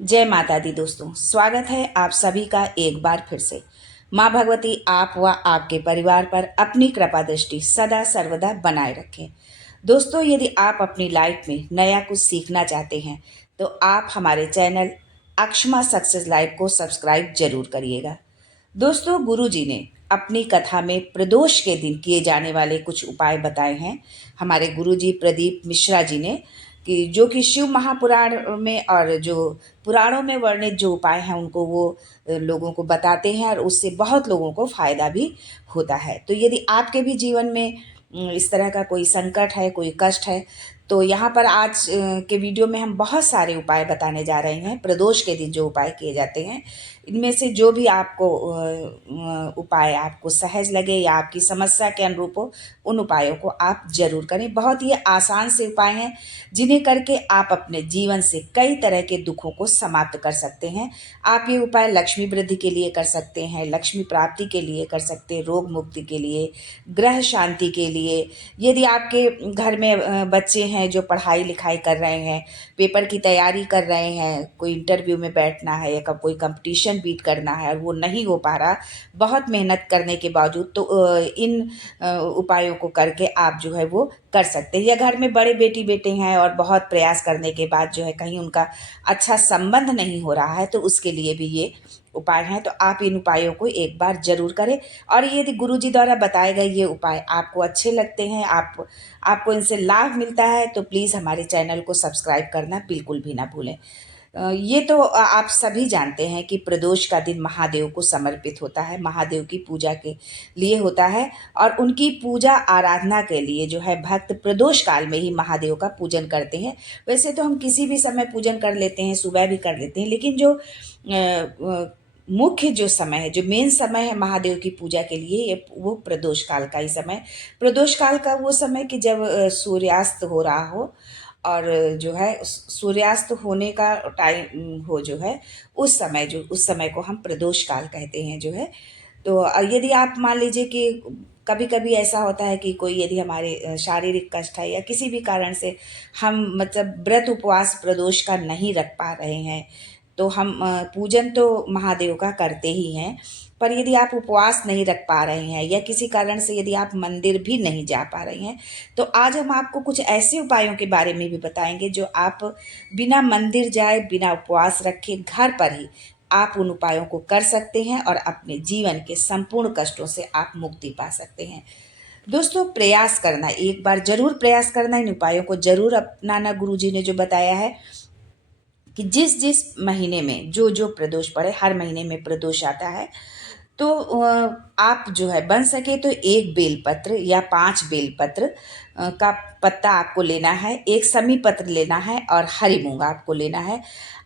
जय माता दी दोस्तों, स्वागत है आप सभी का एक बार फिर से। माँ भगवती आप व आपके परिवार पर अपनी कृपा दृष्टि सदा सर्वदा बनाए रखें। दोस्तों, यदि आप अपनी लाइफ में नया कुछ सीखना चाहते हैं तो आप हमारे चैनल अक्षमा सक्सेस लाइव को सब्सक्राइब जरूर करिएगा। दोस्तों, गुरुजी ने अपनी कथा में प्रदोष के दिन किए जाने वाले कुछ उपाय बताए हैं। हमारे गुरुजी प्रदीप मिश्रा जी ने कि जो कि शिव महापुराण में और जो पुराणों में वर्णित जो उपाय हैं उनको वो लोगों को बताते हैं और उससे बहुत लोगों को फायदा भी होता है। तो यदि आपके भी जीवन में इस तरह का कोई संकट है, कोई कष्ट है, तो यहाँ पर आज के वीडियो में हम बहुत सारे उपाय बताने जा रहे हैं। प्रदोष के दिन जो उपाय किए जाते हैं, इनमें से जो भी आपको उपाय आपको सहज लगे या आपकी समस्या के अनुरूप हो, उन उपायों को आप जरूर करें। बहुत ही आसान से उपाय हैं जिन्हें करके आप अपने जीवन से कई तरह के दुखों को समाप्त कर सकते हैं। आप ये उपाय लक्ष्मी वृद्धि के लिए कर सकते हैं, लक्ष्मी प्राप्ति के लिए कर सकते हैं, रोग मुक्ति के लिए, ग्रह शांति के लिए। यदि आपके घर में बच्चे हैं जो पढ़ाई लिखाई कर रहे हैं, पेपर की तैयारी कर रहे हैं, कोई इंटरव्यू में बैठना है या कोई कंपटीशन बीट करना है और वो नहीं हो पा रहा बहुत मेहनत करने के बावजूद, तो इन उपायों को करके आप जो है वो कर सकते हैं। या घर में बड़े बेटी बेटे हैं और बहुत प्रयास करने के बाद जो है कहीं उनका अच्छा संबंध नहीं हो रहा है, तो उसके लिए भी ये उपाय हैं। तो आप इन उपायों को एक बार जरूर करें। और यदि गुरुजी द्वारा बताए गए ये उपाय आपको अच्छे लगते हैं, आपको इनसे लाभ मिलता है, तो प्लीज़ हमारे चैनल को सब्सक्राइब करना बिल्कुल भी ना भूलें। ये तो आप सभी जानते हैं कि प्रदोष का दिन महादेव को समर्पित होता है, महादेव की पूजा के लिए होता है। और उनकी पूजा आराधना के लिए जो है भक्त प्रदोष काल में ही महादेव का पूजन करते हैं। वैसे तो हम किसी भी समय पूजन कर लेते हैं, सुबह भी कर लेते हैं, लेकिन जो मुख्य जो समय है, जो मेन समय है महादेव की पूजा के लिए, ये वो प्रदोष काल का ही समय। प्रदोष काल का वो समय कि जब सूर्यास्त हो रहा हो और जो है सूर्यास्त होने का टाइम हो, जो है उस समय को हम प्रदोष काल कहते हैं जो है। तो यदि आप मान लीजिए कि कभी कभी ऐसा होता है कि कोई यदि हमारे शारीरिक कष्ट है या किसी भी कारण से हम मतलब व्रत उपवास प्रदोष का नहीं रख पा रहे हैं, तो हम पूजन तो महादेव का करते ही हैं। पर यदि आप उपवास नहीं रख पा रहे हैं या किसी कारण से यदि आप मंदिर भी नहीं जा पा रहे हैं, तो आज हम आपको कुछ ऐसे उपायों के बारे में भी बताएंगे जो आप बिना मंदिर जाए, बिना उपवास रखे घर पर ही आप उन उपायों को कर सकते हैं और अपने जीवन के संपूर्ण कष्टों से आप मुक्ति पा सकते हैं। दोस्तों, प्रयास करना, एक बार जरूर प्रयास करना, इन उपायों को जरूर अपनाना। गुरुजी ने जो बताया है कि जिस जिस महीने में जो जो प्रदोष पड़े, हर महीने में प्रदोष आता है, तो आप जो है बन सके तो एक बेलपत्र या 5 बेलपत्र का पत्ता आपको लेना है, एक समी पत्र लेना है और हरी मूंग आपको लेना है।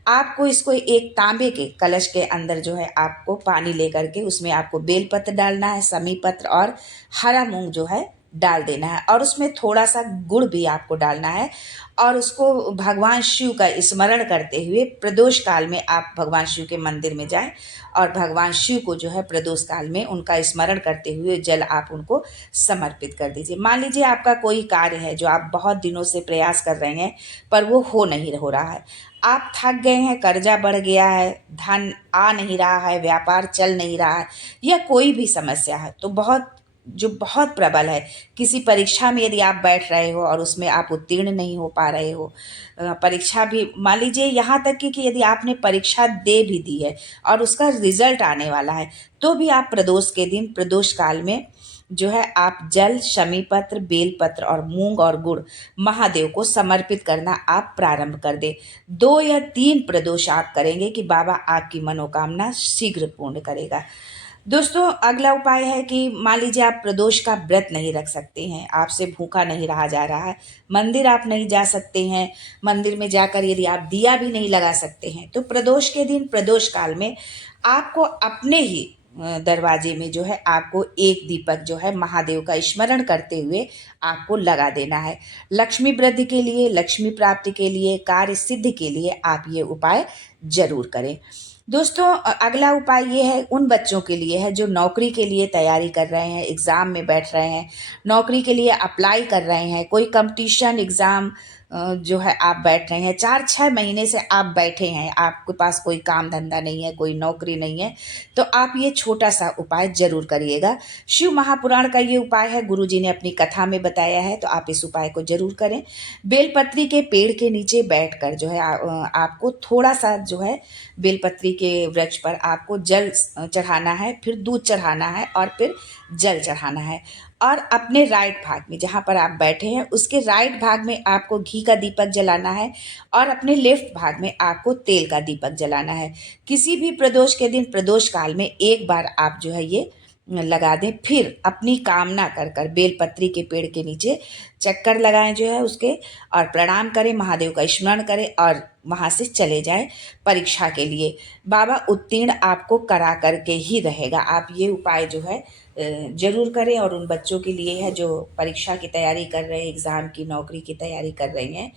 आपको इसको एक तांबे के कलश के अंदर जो है आपको पानी लेकर के उसमें आपको बेलपत्र डालना है, समी पत्र और हरा मूंग जो है डाल देना है, और उसमें थोड़ा सा गुड़ भी आपको डालना है। और उसको भगवान शिव का स्मरण करते हुए प्रदोष काल में आप भगवान शिव के मंदिर में जाएं और भगवान शिव को जो है प्रदोष काल में उनका स्मरण करते हुए जल आप उनको समर्पित कर दीजिए। मान लीजिए आपका कोई कार्य है जो आप बहुत दिनों से प्रयास कर रहे हैं पर वो हो रहा है, आप थक गए हैं, कर्जा बढ़ गया है, धन आ नहीं रहा है, व्यापार चल नहीं रहा है, या कोई भी समस्या है तो बहुत प्रबल है। किसी परीक्षा में यदि आप बैठ रहे हो और उसमें आप उत्तीर्ण नहीं हो पा रहे हो, परीक्षा भी मान लीजिए यहाँ तक कि यदि आपने परीक्षा दे भी दी है और उसका रिजल्ट आने वाला है, तो भी आप प्रदोष के दिन, प्रदोष काल में जो है आप जल, शमी पत्र, बेल पत्र और मूंग और गुड़ महादेव को समर्पित करना आप प्रारंभ कर दे। 2 या 3 प्रदोष आप करेंगे कि बाबा आपकी मनोकामना शीघ्र पूर्ण करेगा। दोस्तों, अगला उपाय है कि मान लीजिए आप प्रदोष का व्रत नहीं रख सकते हैं, आपसे भूखा नहीं रहा जा रहा है, मंदिर आप नहीं जा सकते हैं, मंदिर में जाकर यदि आप दिया भी नहीं लगा सकते हैं, तो प्रदोष के दिन, प्रदोष काल में आपको अपने ही दरवाजे में जो है आपको एक दीपक जो है महादेव का स्मरण करते हुए आपको लगा देना है। लक्ष्मी वृद्धि के लिए, लक्ष्मी प्राप्ति के लिए, कार्य सिद्धि के लिए आप ये उपाय जरूर करें। दोस्तों, अगला उपाय ये है उन बच्चों के लिए है जो नौकरी के लिए तैयारी कर रहे हैं, एग्ज़ाम में बैठ रहे हैं, नौकरी के लिए अप्लाई कर रहे हैं, कोई कंपटीशन एग्ज़ाम जो है आप बैठ रहे हैं, 4-6 महीने से आप बैठे हैं, आपके पास कोई काम धंधा नहीं है, कोई नौकरी नहीं है, तो आप ये छोटा सा उपाय जरूर करिएगा। शिव महापुराण का ये उपाय है, गुरु जी ने अपनी कथा में बताया है, तो आप इस उपाय को जरूर करें। बेलपत्री के पेड़ के नीचे बैठकर जो है आपको थोड़ा सा जो है बेलपत्री के वृक्ष पर आपको जल चढ़ाना है, फिर दूध चढ़ाना है और फिर जल चढ़ाना है। और अपने राइट भाग में जहाँ पर आप बैठे हैं उसके राइट भाग में आपको घी का दीपक जलाना है और अपने लेफ्ट भाग में आपको तेल का दीपक जलाना है। किसी भी प्रदोष के दिन प्रदोष काल में एक बार आप जो है ये लगा दें, फिर अपनी कामना कर कर बेलपत्री के पेड़ के नीचे चक्कर लगाएं जो है उसके, और प्रणाम करें, महादेव का स्मरण करें और वहाँ से चले जाएं परीक्षा के लिए। बाबा उत्तीर्ण आपको करा करके ही रहेगा। आप ये उपाय जो है जरूर करें, और उन बच्चों के लिए है जो परीक्षा की तैयारी कर रहे हैं, एग्ज़ाम की, नौकरी की तैयारी कर रहे हैं।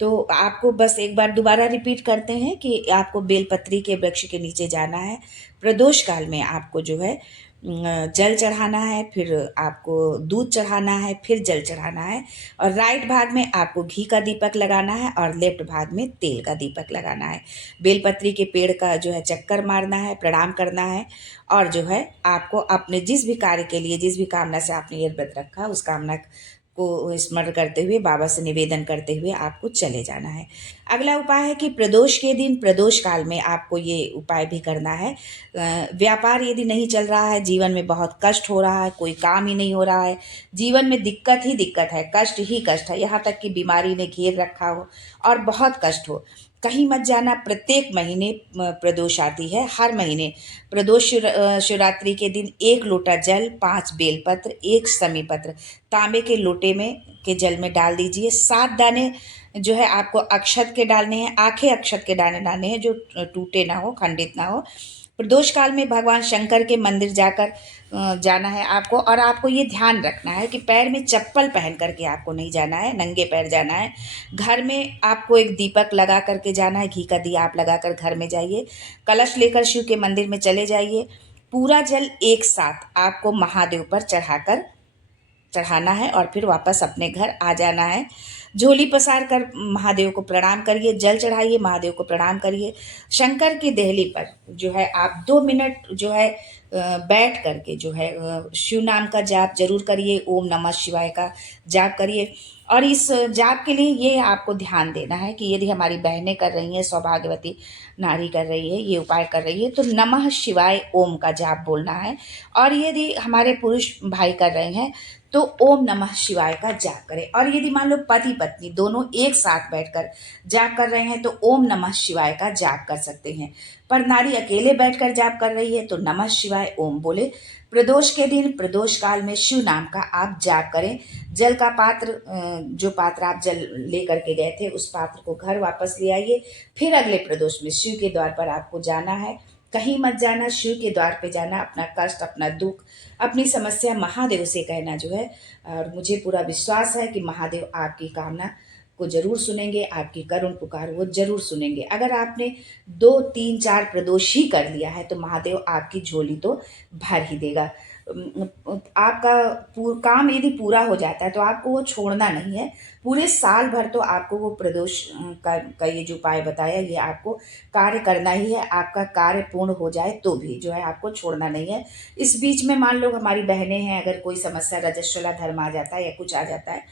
तो आपको बस एक बार दोबारा रिपीट करते हैं कि आपको बेलपत्री के वृक्ष के नीचे जाना है, प्रदोष काल में आपको जो है जल चढ़ाना है, फिर आपको दूध चढ़ाना है, फिर जल चढ़ाना है, और राइट भाग में आपको घी का दीपक लगाना है और लेफ्ट भाग में तेल का दीपक लगाना है। बेलपत्री के पेड़ का जो है चक्कर मारना है, प्रणाम करना है, और जो है आपको अपने जिस भी कार्य के लिए, जिस भी कामना से आपने ये व्रत रखा, उस कामना को स्मरण करते हुए, बाबा से निवेदन करते हुए आपको चले जाना है। अगला उपाय है कि प्रदोष के दिन, प्रदोष काल में आपको ये उपाय भी करना है। व्यापार यदि नहीं चल रहा है, जीवन में बहुत कष्ट हो रहा है, कोई काम ही नहीं हो रहा है, जीवन में दिक्कत ही दिक्कत है, कष्ट ही कष्ट है, यहाँ तक कि बीमारी ने घेर रखा हो और बहुत कष्ट हो, कहीं मत जाना। प्रत्येक महीने प्रदोष आती है, हर महीने प्रदोष शिवरात्रि के दिन 1 लोटा जल, 5 बेलपत्र, 1 समी पत्र तांबे के लोटे में के जल में डाल दीजिए। 7 दाने जो है आपको अक्षत के डालने हैं, आखे अक्षत के दाने डालने हैं जो टूटे ना हो, खंडित ना हो। प्रदोष काल में भगवान शंकर के मंदिर जाकर जाना है आपको, और आपको ये ध्यान रखना है कि पैर में चप्पल पहन करके आपको नहीं जाना है, नंगे पैर जाना है। घर में आपको एक दीपक लगा करके जाना है, घी का दिया आप लगा कर घर में जाइए, कलश लेकर शिव के मंदिर में चले जाइए। पूरा जल एक साथ आपको महादेव पर चढ़ाना है और फिर वापस अपने घर आ जाना है। झोली पसार कर महादेव को प्रणाम करिए, जल चढ़ाइए, महादेव को प्रणाम करिए। शंकर की देहली पर जो है आप 2 मिनट जो है बैठ करके जो है शिव नाम का जाप जरूर करिए, ओम नमः शिवाय का जाप करिए। और इस जाप के लिए ये आपको ध्यान देना है कि यदि हमारी बहनें कर रही हैं, सौभाग्यवती नारी कर रही है, ये उपाय कर रही है, तो नमः शिवाय ओम का जाप बोलना है। और यदि हमारे पुरुष भाई कर रहे हैं तो ओम नमः शिवाय का जाप करें। और यदि मान लो पति पत्नी दोनों एक साथ बैठकर जाप कर रहे हैं तो ओम नमः शिवाय का जाप कर सकते हैं। पर नारी अकेले बैठकर जाप कर रही है तो नमः शिवाय ओम बोले। प्रदोष के दिन, प्रदोष काल में शिव नाम का आप जाप करें। जल का पात्र, जो पात्र आप जल लेकर के गए थे, उस पात्र को घर वापस ले आइए। फिर अगले प्रदोष में शिव के द्वार पर आपको जाना है, कहीं मत जाना, शिव के द्वार पे जाना, अपना कष्ट, अपना दुख, अपनी समस्या महादेव से कहना जो है। और मुझे पूरा विश्वास है कि महादेव आपकी कामना को जरूर सुनेंगे, आपकी करुण पुकार वो जरूर सुनेंगे। अगर आपने 2, 3, 4 प्रदोष ही कर लिया है तो महादेव आपकी झोली तो भर ही देगा। आपका काम यदि पूरा हो जाता है तो आपको वो छोड़ना नहीं है। पूरे साल भर तो आपको वो प्रदोष का ये जो उपाय बताया, ये आपको कार्य करना ही है। आपका कार्य पूर्ण हो जाए तो भी जो है आपको छोड़ना नहीं है। इस बीच में मान लो हमारी बहनें हैं, अगर कोई समस्या, रजस्वला धर्म आ जाता है या कुछ आ जाता है,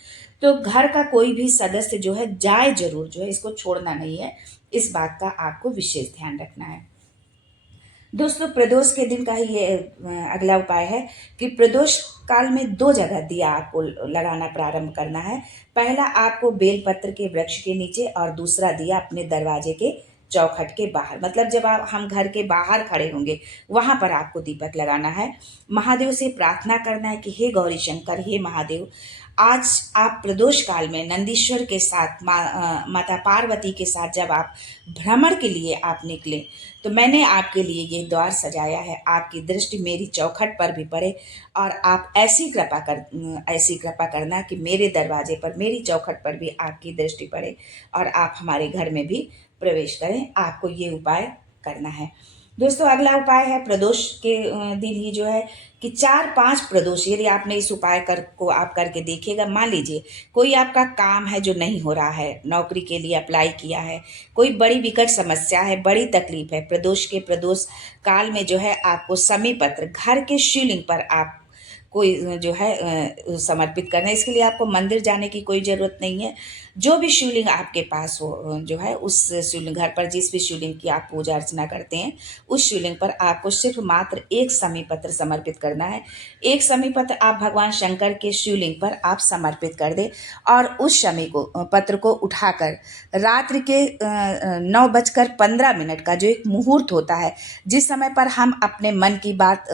तो घर का कोई भी सदस्य जो है जाए जरूर, जो है इसको छोड़ना नहीं है। इस बात का आपको विशेष ध्यान रखना है। दोस्तों, प्रदोष के दिन का ही ये अगला उपाय है कि प्रदोष काल में 2 जगह दिया आपको लगाना प्रारंभ करना है। पहला आपको बेलपत्र के वृक्ष के नीचे, और दूसरा दिया अपने दरवाजे के चौखट के बाहर, मतलब जब हम घर के बाहर खड़े होंगे वहां पर आपको दीपक लगाना है। महादेव से प्रार्थना करना है कि हे गौरी शंकर, हे महादेव, आज आप प्रदोष काल में नंदीश्वर के साथ, माता पार्वती के साथ जब आप भ्रमण के लिए आप निकले, तो मैंने आपके लिए ये द्वार सजाया है। आपकी दृष्टि मेरी चौखट पर भी पड़े, और आप ऐसी कृपा करना कि मेरे दरवाजे पर, मेरी चौखट पर भी आपकी दृष्टि पड़े और आप हमारे घर में भी प्रवेश करें। आपको ये उपाय करना है। दोस्तों अगला उपाय है प्रदोष के दिन ही जो है कि 4-5 प्रदोष यदि आपने इस उपाय को आप करके देखिएगा। मान लीजिए कोई आपका काम है जो नहीं हो रहा है, नौकरी के लिए अप्लाई किया है, कोई बड़ी विकट समस्या है, बड़ी तकलीफ है, प्रदोष के प्रदोष काल में जो है आपको समी पत्र घर के शिवलिंग पर आप कोई जो है समर्पित करना है। इसके लिए आपको मंदिर जाने की कोई ज़रूरत नहीं है। जो भी शिवलिंग आपके पास हो जो है उस शिवलिंग घर पर जिस भी शिवलिंग की आप पूजा अर्चना करते हैं उस शिवलिंग पर आपको सिर्फ मात्र एक समी पत्र समर्पित करना है। एक समी पत्र आप भगवान शंकर के शिवलिंग पर आप समर्पित कर दें और उस शमी को पत्र को उठाकर रात्रि के 9:15 का जो एक मुहूर्त होता है जिस समय पर हम अपने मन की बात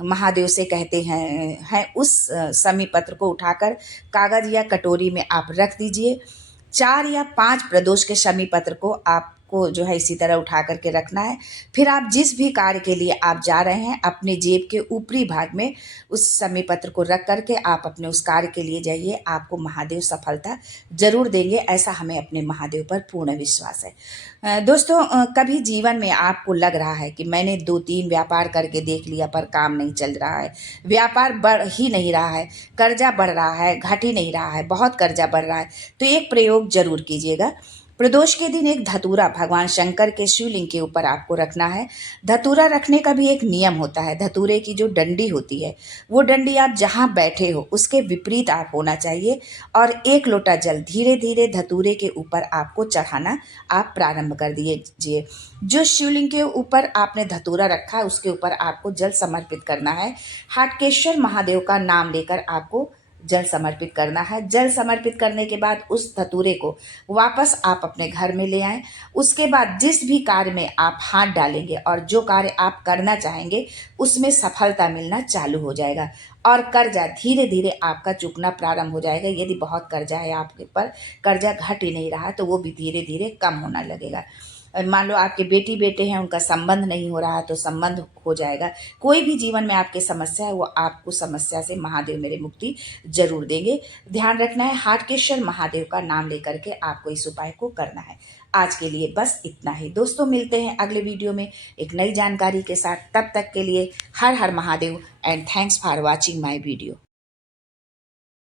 महादेव से कहते हैं उस समी पत्र को उठाकर कागज या कटोरी में आप रख दीजिए। 4 या 5 प्रदोष के शमी पत्र को आपको जो है इसी तरह उठा करके रखना है। फिर आप जिस भी कार्य के लिए आप जा रहे हैं अपने जेब के ऊपरी भाग में उस शमी पत्र को रख करके आप अपने उस कार्य के लिए जाइए। आपको महादेव सफलता जरूर देंगे, ऐसा हमें अपने महादेव पर पूर्ण विश्वास है। दोस्तों कभी जीवन में आपको लग रहा है कि मैंने 2-3 व्यापार करके देख लिया पर काम नहीं चल रहा है, व्यापार बढ़ ही नहीं रहा है, कर्जा बढ़ रहा है, घट ही नहीं रहा है, बहुत कर्जा बढ़ रहा है, तो एक प्रयोग जरूर कीजिएगा। प्रदोष के दिन एक धतूरा भगवान शंकर के शिवलिंग के ऊपर आपको रखना है। धतूरा रखने का भी एक नियम होता है। धतूरे की जो डंडी होती है वो डंडी आप जहाँ बैठे हो उसके विपरीत आप होना चाहिए और 1 लोटा जल धीरे धीरे धतूरे के ऊपर आपको चढ़ाना आप प्रारंभ कर दीजिए। जो शिवलिंग के ऊपर आपने धतूरा रखा है उसके ऊपर आपको जल समर्पित करना है। हाटकेश्वर महादेव का नाम लेकर आपको जल समर्पित करना है। जल समर्पित करने के बाद उस धतूरे को वापस आप अपने घर में ले आएं। उसके बाद जिस भी कार्य में आप हाथ डालेंगे और जो कार्य आप करना चाहेंगे उसमें सफलता मिलना चालू हो जाएगा और कर्जा धीरे धीरे आपका चुकना प्रारंभ हो जाएगा। यदि बहुत कर्जा है आपके ऊपर, कर्जा घट ही नहीं रहा तो वो भी धीरे धीरे कम होना लगेगा। मान लो आपके बेटी बेटे हैं उनका संबंध नहीं हो रहा है तो संबंध हो जाएगा। कोई भी जीवन में आपके समस्या है वो आपको समस्या से महादेव मेरे मुक्ति जरूर देंगे। ध्यान रखना है हाटकेश्वर महादेव का नाम लेकर के आपको इस उपाय को करना है। आज के लिए बस इतना ही दोस्तों, मिलते हैं अगले वीडियो में एक नई जानकारी के साथ। तब तक के लिए हर हर Mahadev and thanks for watching my video.